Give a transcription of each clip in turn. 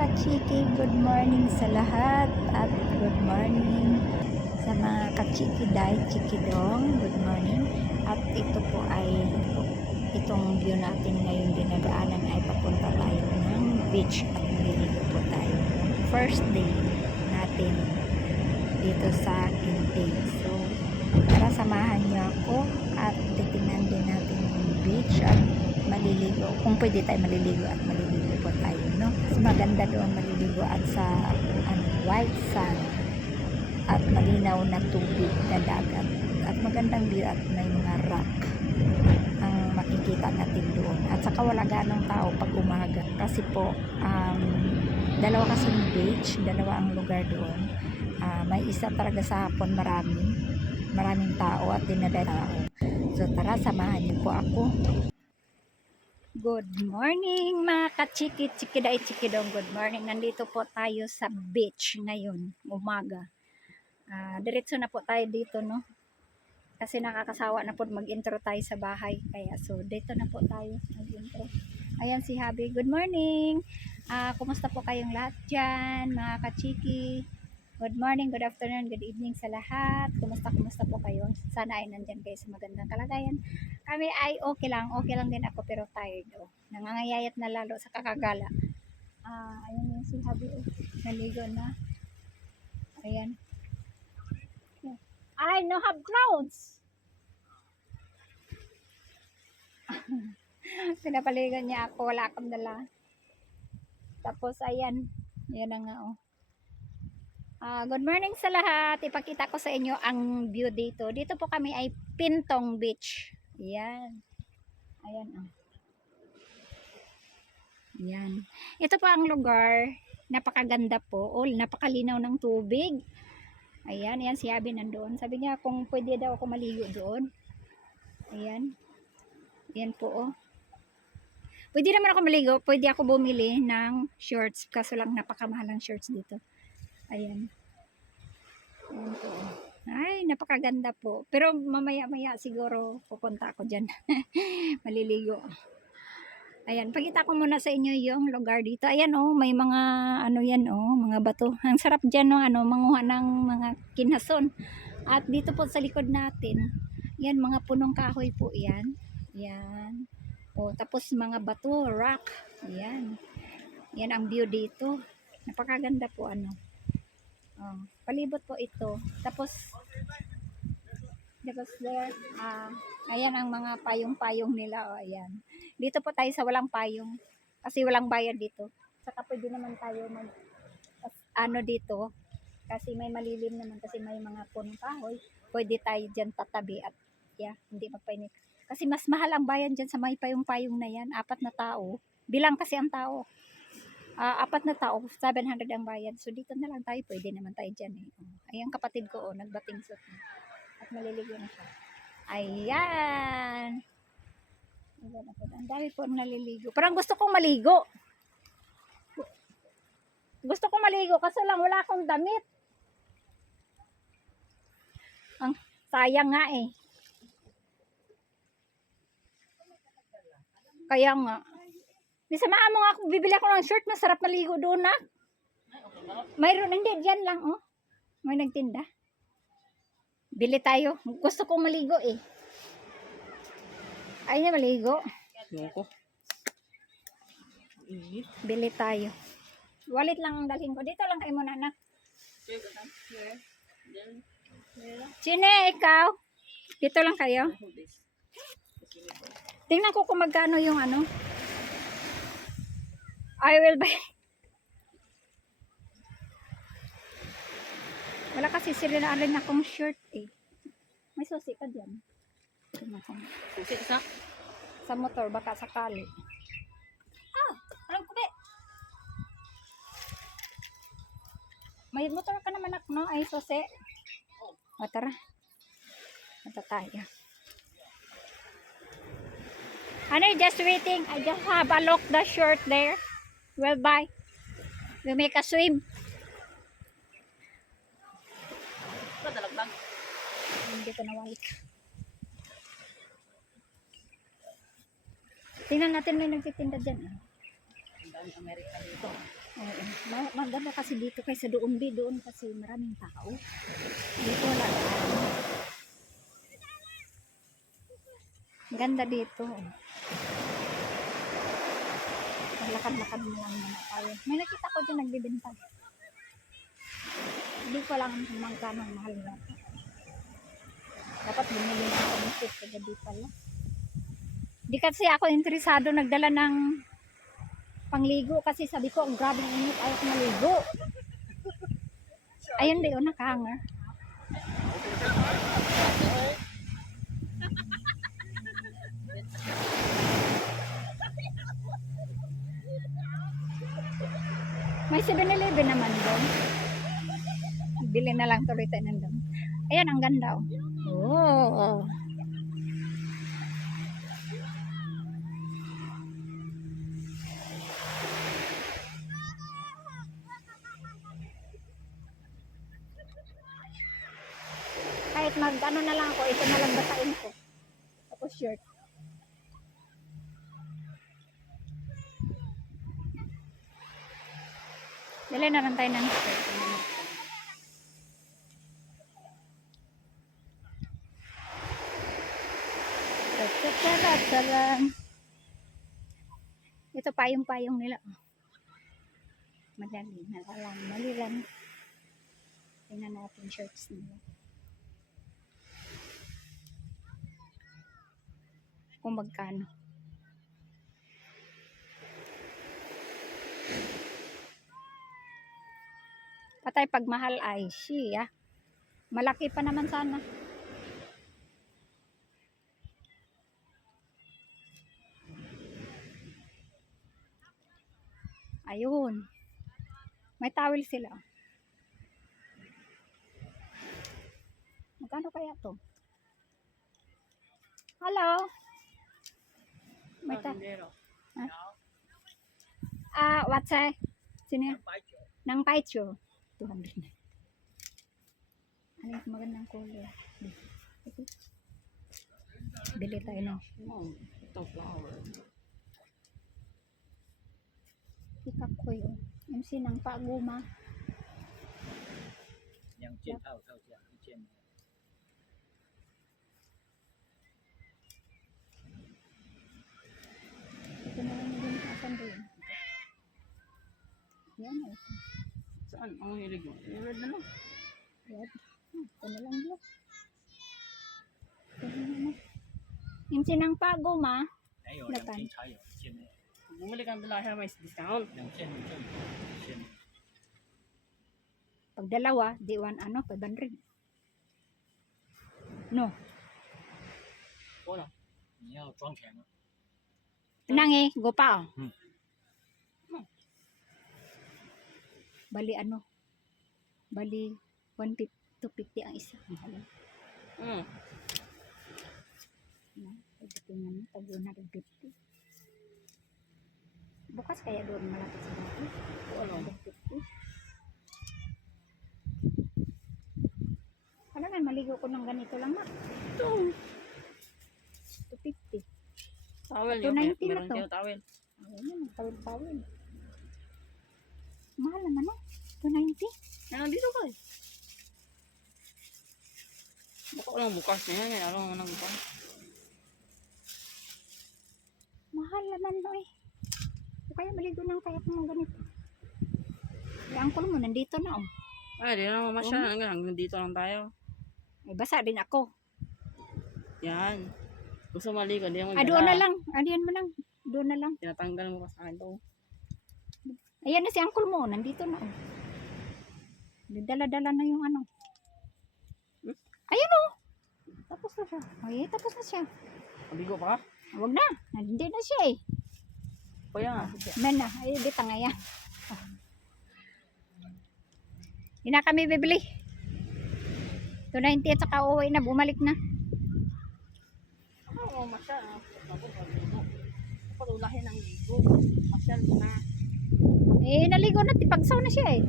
kachiki, good morning sa lahat at good morning sa mga kachiki day, chikidong, good morning. At ito po ay itong view natin ngayon dinadaanan ay papunta tayo ng beach at maliligo po tayo. First day natin dito sa Kintig. So, tara samahan niyo ako at titingnan din natin yung beach at maliligo. Kung pwede tayo maliligo at maliligo po tayo, no? Mas maganda doon maliligo at sa white sand at malinaw na tubig na dagat at magandang view at may mga rock ang makikita natin doon. At saka wala ganong tao pag umaga kasi po dalawa kasing beach, dalawa ang lugar doon. May isa talaga sa hapon maraming tao at dinadala tao. So tara, samahan niyo po ako. Good morning mga kachiki, chikiday, chikidong, good morning. Nandito po tayo sa beach ngayon, umaga. Diretso na po tayo dito, no? Kasi nakakasawa na po mag-intro tayo sa bahay. Kaya so dito na po tayo mag-intro. Ayan si Habi, good morning. Kumusta po kayong lahat dyan mga kachiki? Good morning, good afternoon, good evening sa lahat. Kumusta po kayo? Sana ay nandyan kayo sa magandang kalagayan. Kami ay okay lang din ako pero tired. Nangangayayat na lalo sa kakagala. Ayan yung si Habi, naligo na. Ayan. I no have clothes. Pinapaligan niya ako, wala akong dala. Tapos ayan, yan na nga good morning sa lahat. Ipakita ko sa inyo ang view dito. Dito po kami ay Pintong Beach. Ayan. Ayan Ayan. Ito po ang lugar. Napakaganda po. Napakalinaw ng tubig. Ayan. Ayan si Abby nandoon. Sabi niya kung pwede daw ako maligo doon. Ayan. Ayan po Pwede naman ako maligo. Pwede ako bumili ng shorts. Kaso lang napakamahal ang shorts dito. Ayan. Ayan po. Ay, napakaganda po. Pero mamaya-maya siguro pupunta ako dyan. Maliligo. Ayan, pakita ko muna sa inyo yung lugar dito. Ayan may mga mga bato. Ang sarap dyan manguha ng mga kinhason. At dito po sa likod natin, yan mga punong kahoy po yan. Yan. Tapos mga bato, rock. Yan. Yan ang view dito. Napakaganda po palibot po ito. Tapos there, ayan ang mga payong-payong nila. Ayan. Dito po tayo sa walang payong. Kasi walang bayad dito. Saka pwede naman tayo dito. Kasi may malilim naman. Kasi may mga punong kahoy. Pwede tayo dyan tatabi at hindi magpainit. Kasi mas mahal ang bayan dyan sa may payong-payong na yan. 4 na tao. Bilang kasi ang tao. 4 na tao, 700 ang bayad. So dito na lang tayo, pwede naman tayo dyan Ayan kapatid ko nagbating suit at maliligo na siya. Ayan. Ang dami po naliligo. Parang gusto kong maligo. Gusto kong maligo kasi lang wala akong damit. Ang sayang nga Kaya nga. Samaan mo nga ako, bibili ako ng shirt, masarap maligo doon Mayroon, hindi, dyan lang may nagtinda. Bili tayo. Gusto kong maligo Ay na maligo. Bili tayo. Wallet lang ang dalhin ko. Dito lang kayo muna Chine, ikaw? Dito lang kayo. Tingnan ko kung magkano yung I will buy. Wala kasi sirinarin akong shirt May susi ka dyan. Susi sa motor, baka sakali. Alam ko may motor ka naman ay susi. Tara. Mata tayo. Just waiting. I just have a look the shirt there. We'll buy. We make a swim. Hindi ko nawalik. Tingnan natin may nagtitinda dyan. Ang dami Amerika dito. Oo. Maganda kasi dito kaysa doon, doon kasi maraming tao. Dito wala tao. Ganda dito. Maglakad-lakad na lang muna tayo. May nakita ko dyan nagbibenta. Hindi ko lang kung magkano ang mahal na. Dapat bumili ng pangkit kagabi pala. Di kasi ako interesado nagdala ng pangligo kasi sabi ko, ang grabe ng init, ayaw ko maligo. Ayun di, nakahanger. May 7-Eleven naman doon. Bili na lang tuloy tayo nandun. Ayan, ang ganda oh. Oh. Kahit mag-ano na lang ako, ito na lang batain ko. Tapos shirt. Dali na lang tayo ng shirt. Ito payong-payong nila. Madali na lang. Mali lang. Tingnan natin shirts nila. Kung magkano. Patay pag mahal ay siya. Malaki pa naman sana. Ayun. May towel sila. Magkano kaya to? Hello? May what's that? Sino yan? Nang paicho. 200 na. Ano yung magandang color? Ito. Bili tayo ng Ito flower. Pikap ko yun. Yung sinang paguma. Yang 件套套价1件。Ito na lang yung asan doon. Yan o. Saan? Ang hilig mo? Red na lang. Red. Ito na lang yun. Ito na lang. Yung sinang paguma. 还有2件才有1件呢。 Bumili kang dala siya may discount. 2件1件1件。 Pag dalawa, di 500. No. Wala. 你要装钱吗？ Nangi, go pa. Hmm. Bali Bali 150 250 ang isa. Mahal. Pwede tingnan mo, tag 150. Bukas kaya doon malapit sa bahay. Wala. 150. Ano na, maligo ko ng ganito lang na. Ito. 250. Towel Ito yun. 90 na Meron to. kayo towel. Ayun, tawid. Mahal naman na. 290. Nandito ka eh. Baka walang bukas na yan. Alam mo nang bukas. Mahal naman no eh. O kaya maligo lang kaya kung ganito. Yung ko mo, nandito na oh. Ay, di na mamasya. Hanggang dito lang tayo. Ay, basa din ako. Yan. Gusto maligo, di mo Doon na lang. Adiyan mo lang. Doon na lang. Tinatanggal mo pa sa akin to. Ayan na si uncle mo. Nandito na oh. Dala-dala na yung ano. Ayun oh. Tapos na siya. Ay, tapos na siya. Maligo pa ka? Huwag na. Hindi na siya eh. Kaya nga. Men na. Ay, di tanga yan. Hindi na kami bibili. 290 at saka uwi na. Bumalik na. Oo, masyal. Patulahin ng ligo. Masyal na. Eh, naligo na. Tipagsaw na siya eh.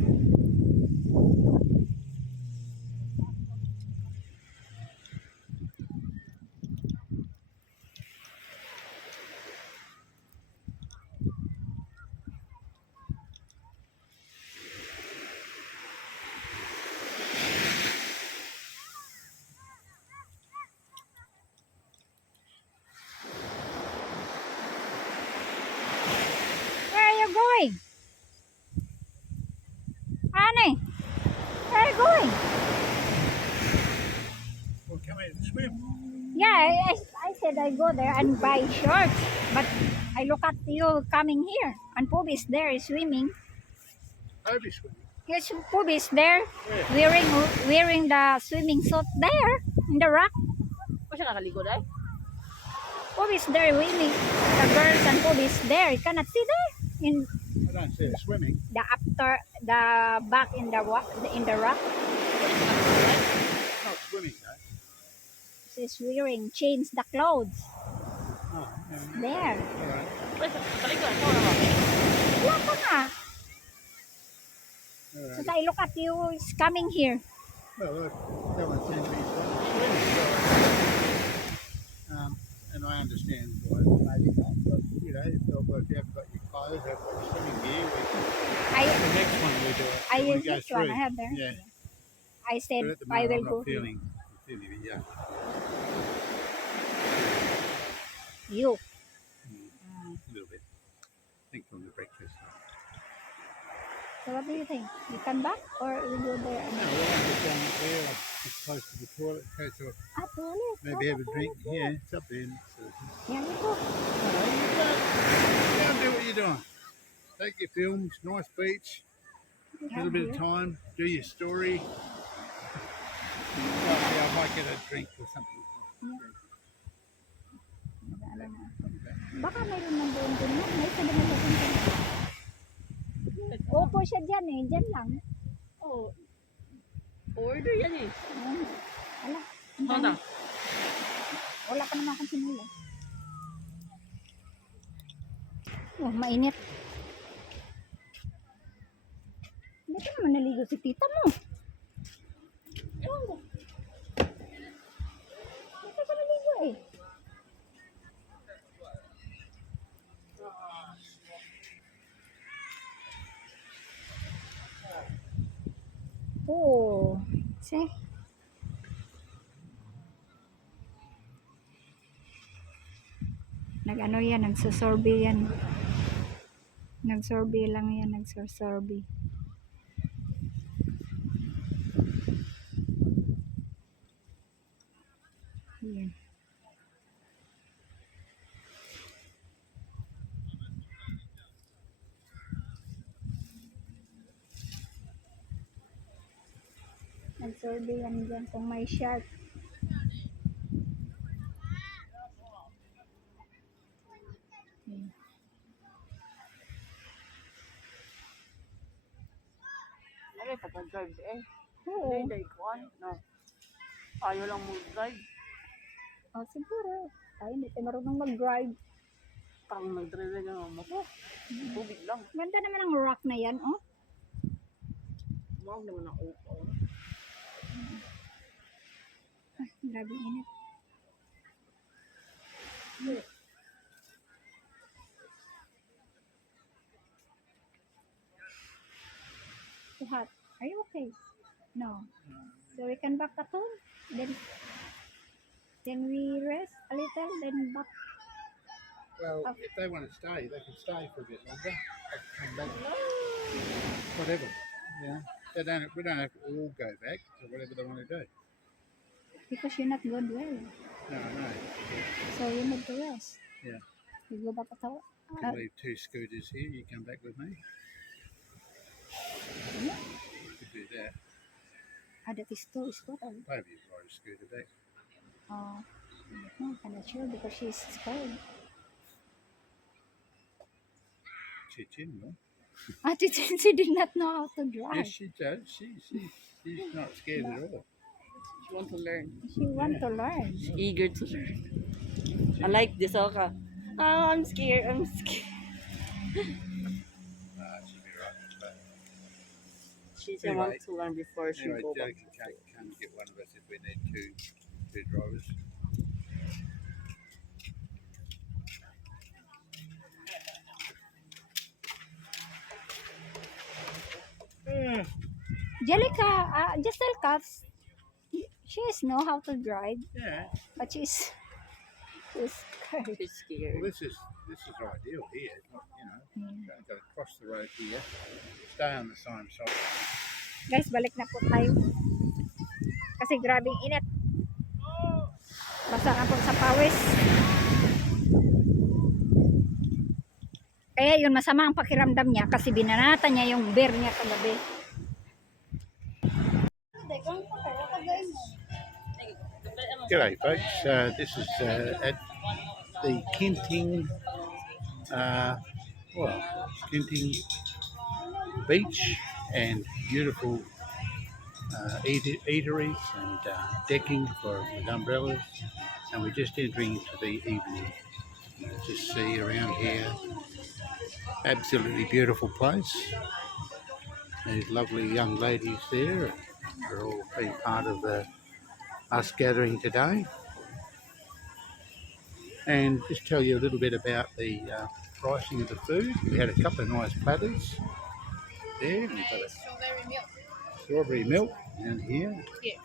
swim. Yeah, I said I go there and buy shorts, but I look at you coming here, and Poby is there swimming. Toby swimming. Yes, Poby is there Where? wearing the swimming suit there in the rock. Pa siya nakaligo dahil? Poby is there swimming. The girls and Poby is there. You cannot see there in I don't see her swimming. the after the back in the rock. Not swimming though. She's wearing change the clothes Oh, yeah. there. Alright. Kaligo, ito na ba? Wala pa nga. Alright. So I look at you, is coming here. Well, look, no one seems to be swimming. And I understand why maybe not, but you know, if you haven't got your clothes, have got your swimming gear, the next one we do it. I when we use go this one. through. I have there. Yeah. I said But at the I moment, will I'm go not here. feeling a bit young. You. A little bit. I think from the breakfast. So what do you think? You come back or we go there? No, we'll have to down there, it's close to the toilet, in case I Toilet. maybe have a drink. Yeah, it's up there. So, Yeah, we go. go and do what you're doing. Take your films, nice beach, We a have little bit of here. time, do your story. Yeah, I might get a drink or something. Ano na. Baka mayroon nang doon din yan. May isa naman doon din. Opo siya dyan eh. Dyan lang. Oh. Order yan eh. Ayun. Wala. Ang Ano dami. na? Wala pa naman akong sinula. Oh, mainit. Hindi ka naman naligo si tita mo. Ewan ko. Hindi ka naligo eh. Oh, see? Nag-ano yan, nagsusorbe yan. Nagsorbe lang yan, nagsusorbe. Yan. Nagsorbe yan dyan kung may shark. Hmm. Ano pag-drive eh? Oo. Day ko no. Ayaw lang mo drive. Oh, siguro. Ay, hindi tayo marunong mag-drive. Tang nag-drive lang ang motor. Tubig lang. Ganda naman ang rock na yan, oh. Mawag naman ang upo. Ah, grabe init. Too hot. Are you okay? No. So we can back at home. Then we rest a little. Then back. Well, if they want to stay, they can stay for a bit longer. They can come back. Whatever. Yeah. We don't have to all go back to whatever they want to do. Because you're not good well. No, no. So you need to rest. Yeah. We go back at home. You can leave 2 scooters here. You come back with me. Yeah. You could do that. That is too scooter. Maybe you ride a scooter back. Oh, no, I'm not sure because she's scared. Chin, no? She did not know how to drive. Yes, she does. She's not scared at all. She want to learn. She want to learn. She's eager to learn. I like this okay. Oh, I'm scared. I'm scared. She'll be right. But She Anyway. wants to learn before she anyway, go Joe back. can come and get one of us if we need two drivers. Jellica, just tell Cats, she know how to drive, Yeah. but she's scared. She's scared. Well, this is ideal here. Not, don't go across the road here. Stay on the same side. Guys, balik na po tayo. Kasi grabing init. Basa na po sa pawis. Kaya yun, masama ang pakiramdam niya kasi binanata niya yung beer niya kagabi. G'day folks, this is at the Kenting, Kenting Beach and beautiful eateries and decking with umbrellas, and we're just entering into the evening. Just see around here, absolutely beautiful place. These lovely young ladies there are all being part of us gathering today. And just tell you a little bit about the pricing of the food. We had a couple of nice platters there. We've got a strawberry milk down here. Yeah.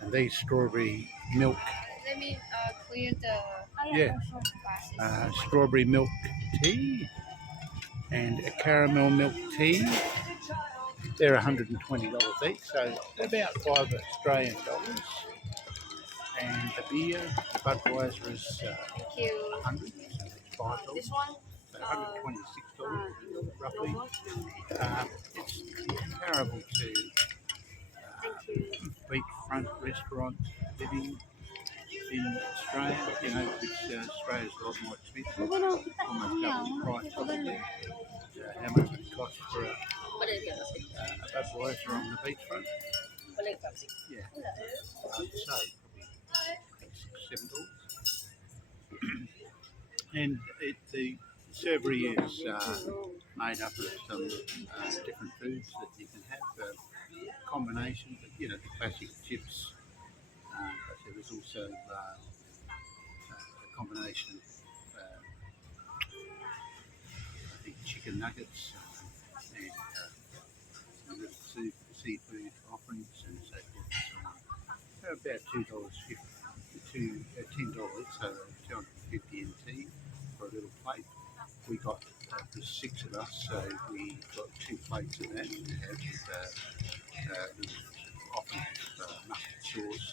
And these strawberry milk, Let me clear the yeah, glasses. strawberry milk tea and a caramel milk tea. They're $120 each, so about $5 Australian dollars. And the beer, the Budweiser is Thank you. $105. This one? So $126 roughly. It's comparable to beachfront restaurant living in Australia, you know, which Australia's a lot more expensive, almost double the price probably. How much it costs for a Budweiser on the beachfront? Yeah, I'd say probably $6-7. And the servery is made up of some different foods that you can have, combination, but you know, the classic chips. But there was also a combination of I think chicken nuggets and some little seafood offerings and so forth. So about $2.50 to $10, so $2.50 NT for a little plate. We got there's 6 of us, so we got 2 plates of that. We had often mustard sauce,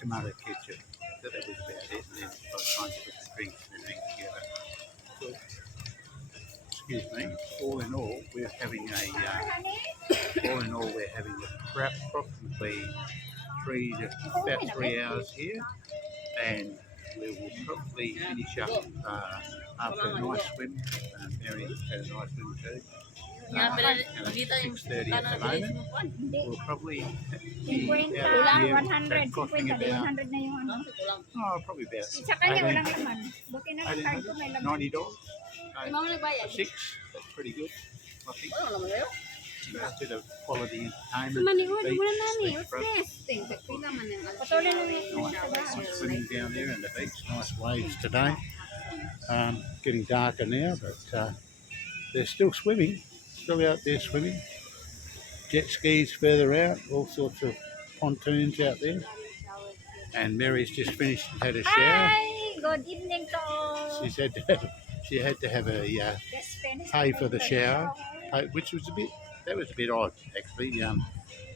tomato ketchup. That was about it. And then by the time you put the drinks and everything together. So, excuse me. All in all, we're having approximately 3 hours here, and we will probably finish up after a nice swim. Mary had a nice swim too. And it's 6:30 at the moment. We'll probably be 50 out lang, here 100, costing 50 din, about 100 na yung ano. probably about Sa kanya walang laman. Buti na lang card ko may laman. $90. So, 6, that's pretty good. I think. A bit of quality entertainment. Beach, Patuloy na yung nice swimming down there in the beach. Nice waves today. Getting darker now, but they're still swimming. Still out there swimming. Jet skis further out. All sorts of pontoons out there. And Mary's just finished and had a shower. Hi! Good evening to all. She had to have a Just finished pay for the shower, which was that was a bit odd actually.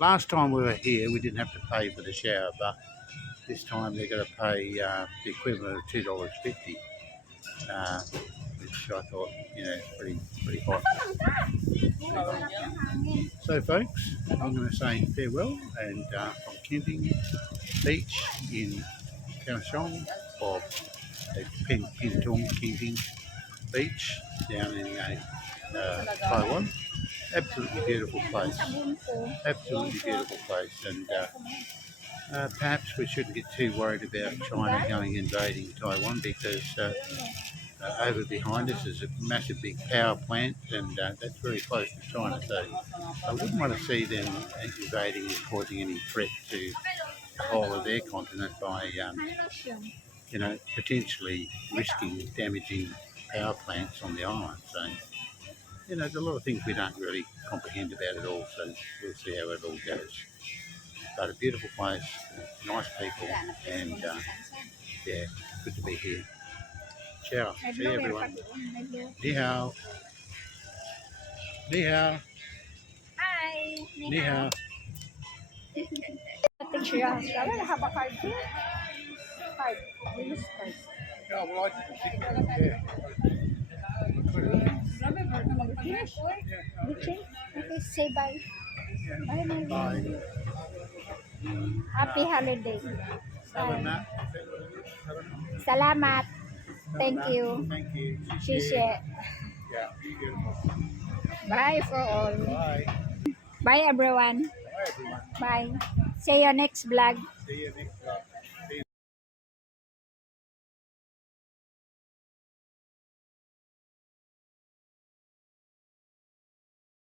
Last time we were here, we didn't have to pay for the shower, but this time they're going to pay the equivalent of $2.50, which I thought, you know, pretty hot. So, folks, I'm going to say farewell, and from Kenting Beach in Kaohsiung, or Pingtung Kenting Beach down in Taiwan. Absolutely beautiful place. Absolutely beautiful place, and perhaps we shouldn't get too worried about China going invading Taiwan, because over behind us is a massive big power plant, and that's very close to China. So I wouldn't want to see them invading and causing any threat to the whole of their continent by, you know, potentially risking damaging power plants on the island. So, you know, there's a lot of things we don't really comprehend about it all, so we'll see how it all goes. But a beautiful place, nice people, and yeah, good to be here. Ciao. See everyone. Ni hao. Ni hao. Hi! Ni hao. much? Yeah. I don't have a card here. Card. We use card. Yeah, well, I didn't think of it. Yeah. Finish? Bitchin? Okay, say bye. Bye, my Bye. love. Happy holiday. Bye. Salamat. Salamat. Thank Salamat. you. Thank you. Shishe. Yeah, beautiful. Bye for all. Bye. Bye, everyone. Bye, everyone. Bye. See you next vlog. See you next vlog.